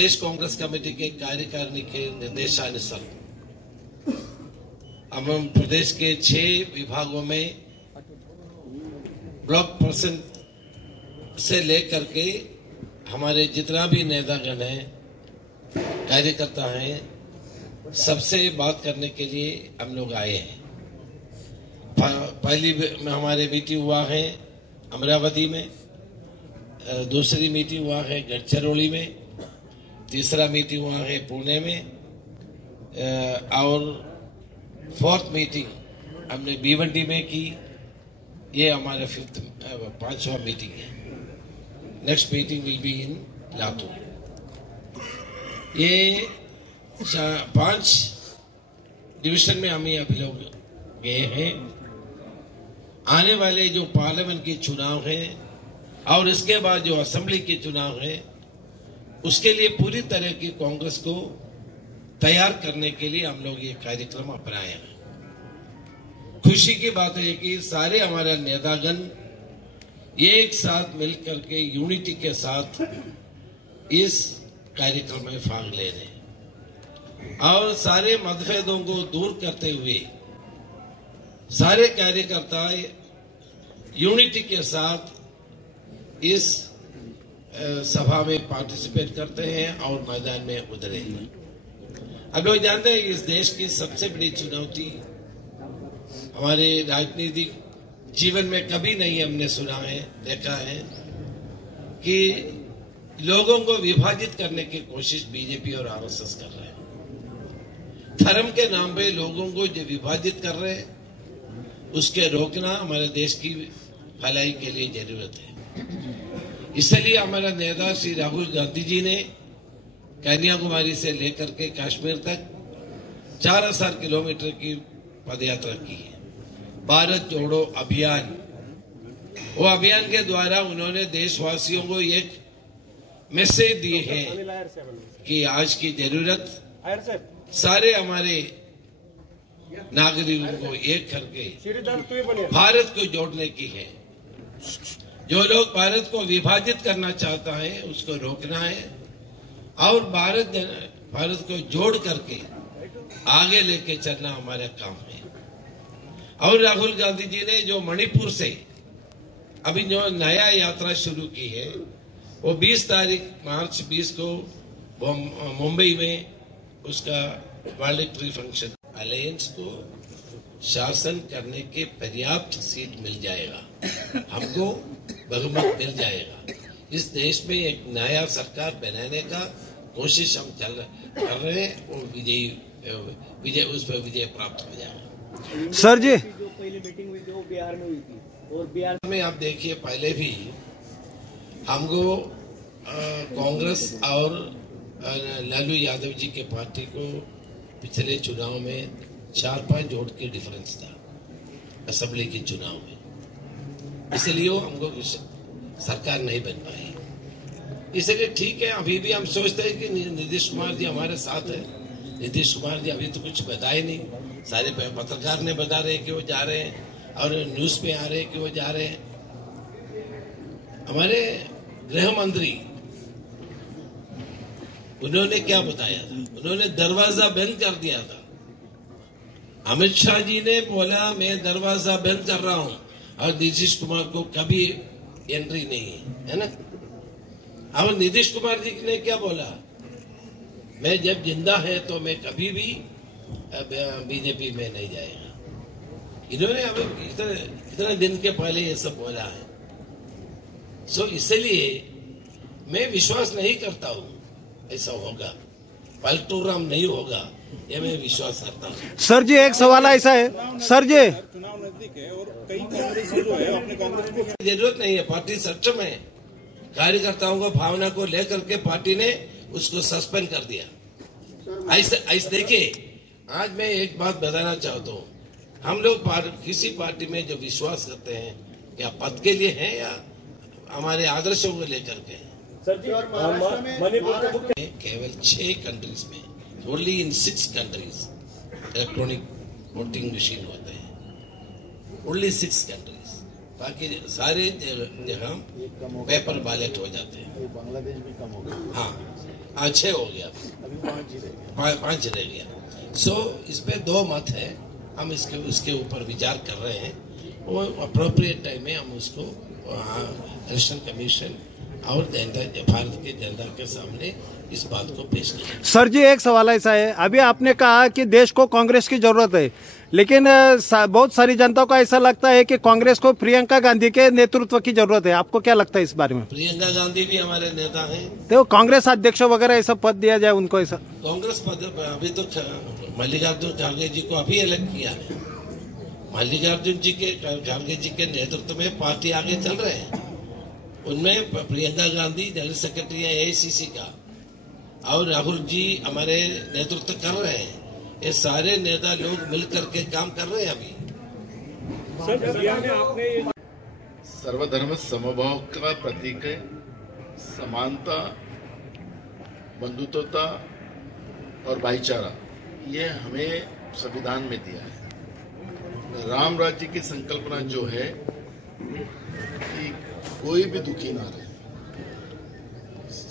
प्रदेश Congress committee के कार्यकारिणी के निर्देशानुसार हम प्रदेश के 6 विभागों में ब्लॉक प्रसिद्ध से लेकर के हमारे जितना भी नेतागण हैं, कार्यकर्ता हैं, सबसे बात करने के लिए हम लोग आए हैं। पहली में हमारे मीटिंग हुआ है अमरावती में, दूसरी मीटिंग हुआ है गढ़चिरौली में, तीसरा मीटिंग हुआ है पुणे में, और 4th मीटिंग हमने भिवंडी में की। ये हमारा 5वां मीटिंग है। Next meeting will be in Latur. ये 5 डिवीजन में हम अभी लोग गए हैं। आने वाले जो पार्लियामेंट के चुनाव हैं और इसके बाद जो असेंबली के चुनाव हैं, उसके लिए पूरी तरह की कांग्रेस को तैयार करने के लिए हम लोग ये कार्यक्रम अपनाए हैं। खुशी की बात है कि सारे हमारे नेतागण एक साथ मिलकर के यूनिटी के साथ इस कार्यक्रम में भाग ले रहे हैं और सारे मतभेदों को दूर करते हुए सारे कार्यकर्ता यूनिटी के साथ इस सभा में पार्टिसिपेट करते हैं और मैदान में उतरे हैं। अब लोग जानते हैं कि इस देश की सबसे बड़ी चुनौती हमारे राजनीतिक जीवन में कभी नहीं हमने सुना है, देखा है कि लोगों को विभाजित करने की कोशिश बीजेपी और आरएसएस कर रहे हैं। धर्म के नाम पे लोगों को जो विभाजित कर रहे हैं, उसके रोकना हमारे देश की भलाई के लिए जरूरत है। इसलिए हमारा नेता श्री राहुल गांधी जी ने कन्याकुमारी से लेकर के कश्मीर तक 4000 किलोमीटर की पदयात्रा की है। भारत जोड़ो अभियान, वो अभियान के द्वारा उन्होंने देशवासियों को एक मैसेज दिए हैं कि आज की जरूरत सारे हमारे नागरिकों को एक करके भारत को जोड़ने की है। जो लोग भारत को विभाजित करना चाहता है उसको रोकना है और भारत को जोड़ करके आगे लेके चलना हमारा काम है। और राहुल गांधी जी ने जो मणिपुर से अभी जो नया यात्रा शुरू की है, वो 20 तारीख मार्च 20 को मुंबई में उसका वॉलेंट्री फंक्शन। अलायंस को शासन करने के पर्याप्त सीट मिल जाएगा, हमको बहुमत मिल जाएगा। इस देश में एक नया सरकार बनाने का कोशिश हम कर रहे हैं और विजय उस पर विजय प्राप्त हो जाएगा। सर जी, जो पहली मीटिंग हुई थी वो बिहार में हुई थी और बिहार में आप देखिए, पहले भी हमको कांग्रेस और लालू यादव जी के पार्टी को पिछले चुनाव में 4-5 वोट के डिफरेंस था असेंबली के चुनाव में, इसलिए वो हमको सरकार नहीं बन पाई। इसलिए ठीक है, अभी भी हम सोचते हैं कि नीतीश कुमार जी हमारे साथ है। नीतीश कुमार जी अभी तो कुछ बताए नहीं, सारे पत्रकार ने बता रहे कि वो जा रहे हैं और न्यूज पे आ रहे हैं कि वो जा रहे हैं। हमारे गृह मंत्री उन्होंने क्या बताया था? उन्होंने दरवाजा बंद कर दिया था। अमित शाह जी ने बोला मैं दरवाजा बंद कर रहा हूं और नीतीश कुमार को कभी एंट्री नहीं है ना। और नीतीश कुमार जी ने क्या बोला? मैं जब जिंदा है तो मैं कभी भी बीजेपी में नहीं जाएगा। इन्होंने अभी इतने दिन के पहले ये सब बोला है। सो इसलिए मैं विश्वास नहीं करता हूं ऐसा होगा, पलटू राम नहीं होगा, ये मैं विश्वास करता हूँ। सर जी, एक सवाल ऐसा है सर जी, चुनाव नजदीक है और कई कांग्रेस जो है अपने कांग्रेस को जरूरत नहीं है। पार्टी सक्षम है, कार्यकर्ताओं को भावना को लेकर के पार्टी ने उसको सस्पेंड कर दिया। ऐसे देखिए, आज मैं एक बात बताना चाहता हूँ, हम लोग किसी पार्टी में जो विश्वास करते हैं, क्या पद के लिए है या हमारे आदर्शों को लेकर के? केवल 6 कंट्रीज में, only in 6 countries electronic voting machine होते हैं, ओनली 6 कंट्रीज। बाकी सारे जगह पेपर बैलेट हो जाते हैं। बांग्लादेश भी कम हो गया। हाँ, 6 हो गया, 5 रह गया। सो इस पे 2 मत है, हम इसके ऊपर विचार कर रहे हैं। वो अप्रोप्रिएट टाइम में हम उसको इलेक्शन कमीशन और भारत की जनता के सामने इस बात को पेश करें। सर जी, एक सवाल ऐसा है, अभी आपने कहा कि देश को कांग्रेस की जरूरत है, लेकिन बहुत सारी जनता को ऐसा लगता है कि कांग्रेस को प्रियंका गांधी के नेतृत्व की जरूरत है। आपको क्या लगता है इस बारे में? प्रियंका गांधी भी हमारे नेता हैं, तो कांग्रेस अध्यक्ष वगैरह ऐसा पद दिया जाए उनको, ऐसा कांग्रेस पद अभी तो मल्लिकार्जुन खड़गे जी को अभी इलेक्ट किया है। मल्लिकार्जुन जी के खड़गे जी के नेतृत्व में पार्टी आगे चल रहे हैं। उनमें प्रियंका गांधी जनरल सेक्रेटरी है AICC का, और राहुल जी हमारे नेतृत्व कर रहे हैं। ये सारे नेता लोग मिलकर के काम कर रहे हैं अभी। सर्वधर्म समभाव का प्रतीक है। समानता, बंधुत्वता और भाईचारा, ये हमें संविधान में दिया है। राम राज्य की संकल्पना जो है कि कोई भी दुखी ना रहे,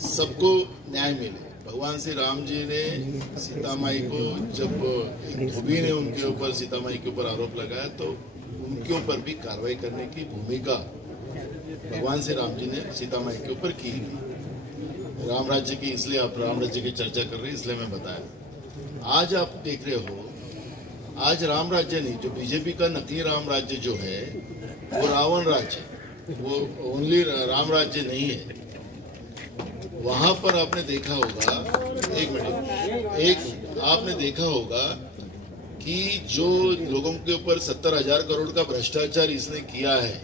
सबको न्याय मिले। भगवान श्री राम जी ने सीता माई को, जब एक धोबी ने उनके ऊपर, सीता माई के ऊपर आरोप लगाया, तो उनके ऊपर भी कार्रवाई करने की भूमिका भगवान श्री राम जी ने सीता माई के ऊपर की थी। राम राज्य की, इसलिए आप राम राज्य की चर्चा कर रहे हैं, इसलिए मैं बताया। आज आप देख रहे हो, आज राम राज्य नहीं, जो बीजेपी का नकली राम राज्य जो है वो रावण राज्य, वो ओनली राम राज्य नहीं है। वहां पर आपने देखा होगा, आपने देखा होगा कि जो लोगों के ऊपर 70,000 करोड़ का भ्रष्टाचार इसने किया है,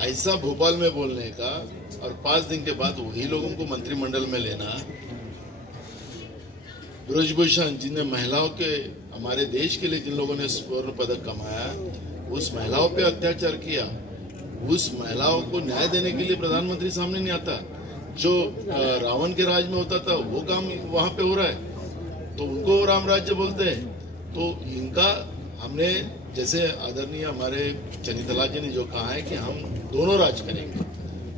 ऐसा भोपाल में बोलने का, और 5 दिन के बाद वही लोगों को मंत्रिमंडल में लेना। ब्रजभूषण, जिन्हें महिलाओं के, हमारे देश के लिए जिन लोगों ने स्वर्ण पदक कमाया, उस महिलाओं पे अत्याचार किया, उस महिलाओं को न्याय देने के लिए प्रधानमंत्री सामने नहीं आता। जो रावण के राज में होता था वो काम वहां पे हो रहा है, तो उनको राम राज्य बोलते हैं। तो इनका हमने, जैसे आदरणीय हमारे चनितला जी ने जो कहा है कि हम दोनों राज करेंगे,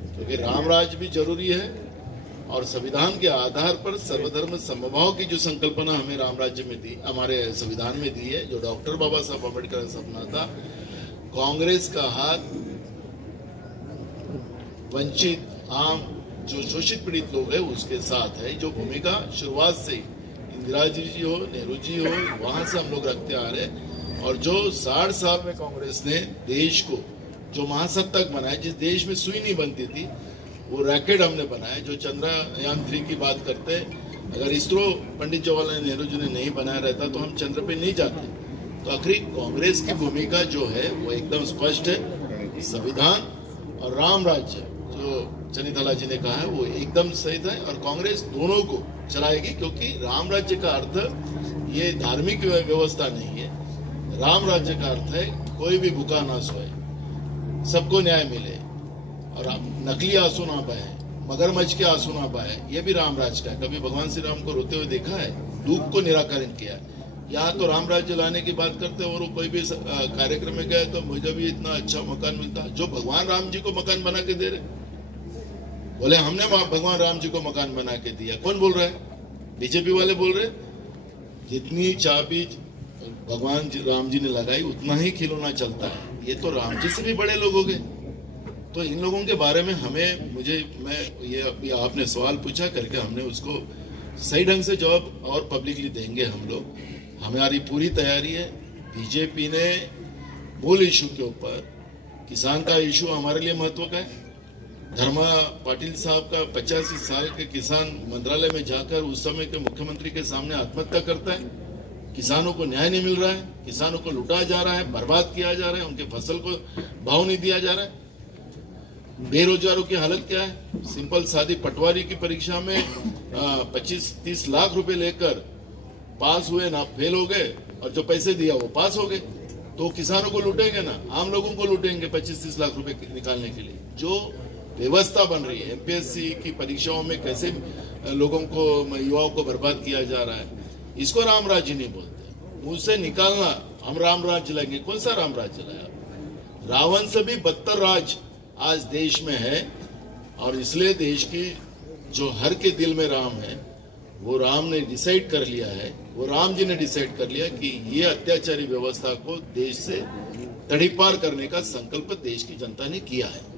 क्योंकि राम राज भी जरूरी है, और संविधान के आधार पर सर्वधर्म समभाव की जो संकल्पना हमें राम राज्य में दी, हमारे संविधान में दी है, जो डॉक्टर बाबा साहब अम्बेडकर का सपना था। कांग्रेस का हाथ वंचित, आम, जो शोषित पीड़ित लोग हैं उसके साथ है, जो भूमिका शुरुआत से इंदिरा जी हो, नेहरू जी हो, वहां से हम लोग रखते आ रहे हैं। और जो 60 साल में कांग्रेस ने देश को जो महासत्ता बनाया, जिस देश में सुई नहीं बनती थी, वो रैकेट हमने बनाया। जो चंद्रयान 3 की बात करते हैं, अगर इसरो पंडित जवाहरलाल नेहरू जी ने नहीं बनाया रहता तो हम चंद्र पे नहीं जाते। तो आखिरी कांग्रेस की भूमिका जो है वो एकदम स्पष्ट है। संविधान और राम राज्य, जो चनितला जी ने कहा है, वो एकदम सही है, और कांग्रेस दोनों को चलाएगी, क्योंकि राम राज्य का अर्थ ये धार्मिक व्यवस्था नहीं है। राम राज्य का अर्थ है कोई भी भूखा ना सोए, सबको न्याय मिले, और नकली आंसू ना बहे, मगरमच्छ के आंसू ना बहे। ये भी राम राज्य का है। कभी भगवान श्री राम को रोते हुए देखा है? दुख को निराकरण किया। यहाँ तो राम राज्य लाने की बात करते हैं, और कोई भी कार्यक्रम में गए तो मुझे भी इतना अच्छा मकान मिलता, जो भगवान राम जी को मकान बना के दे रहे। बोले हमने भगवान राम जी को मकान बना के दिया। कौन बोल रहा है? बीजेपी वाले बोल रहे। जितनी चाबी भगवान राम जी ने लगाई उतना ही खिलौना चलता है। ये तो राम जी से भी बड़े लोग हो गए। तो इन लोगों के बारे में हमें, मैं ये अभी आपने सवाल पूछा करके हमने उसको सही ढंग से जवाब और पब्लिकली देंगे हम लोग। हमारी पूरी तैयारी है। बीजेपी ने मूल इशू के ऊपर, किसान का इशू हमारे लिए महत्व का है। धर्मा पाटिल साहब का 85 साल के किसान मंत्रालय में जाकर उस समय के मुख्यमंत्री के सामने आत्महत्या करता है। किसानों को न्याय नहीं मिल रहा है, किसानों को लुटाया जा रहा है, बर्बाद किया जा रहा है, उनके फसल को भाव नहीं दिया जा रहा है। बेरोजगारों की हालत क्या है? सिंपल सादी पटवारी की परीक्षा में 25-30 लाख रुपए लेकर पास हुए ना, फेल हो गए, और जो पैसे दिया वो पास हो गए। तो किसानों को लूटेंगे ना, आम लोगों को लूटेंगे 25-30 लाख रुपए निकालने के लिए। जो व्यवस्था बन रही है एमपीएससी की परीक्षाओं में, कैसे लोगों को, युवाओं को बर्बाद किया जा रहा है, इसको राम राज्य नहीं बोलते। उसे निकालना, हम राम राज्य लाएंगे। कौन सा राम राज्य लाया? रावण से भी बदतर राज आज देश में है, और इसलिए देश की जो हर के दिल में राम है, वो राम ने डिसाइड कर लिया है, वो राम जी ने डिसाइड कर लिया कि ये अत्याचारी व्यवस्था को देश से तड़ीपार करने का संकल्प देश की जनता ने किया है।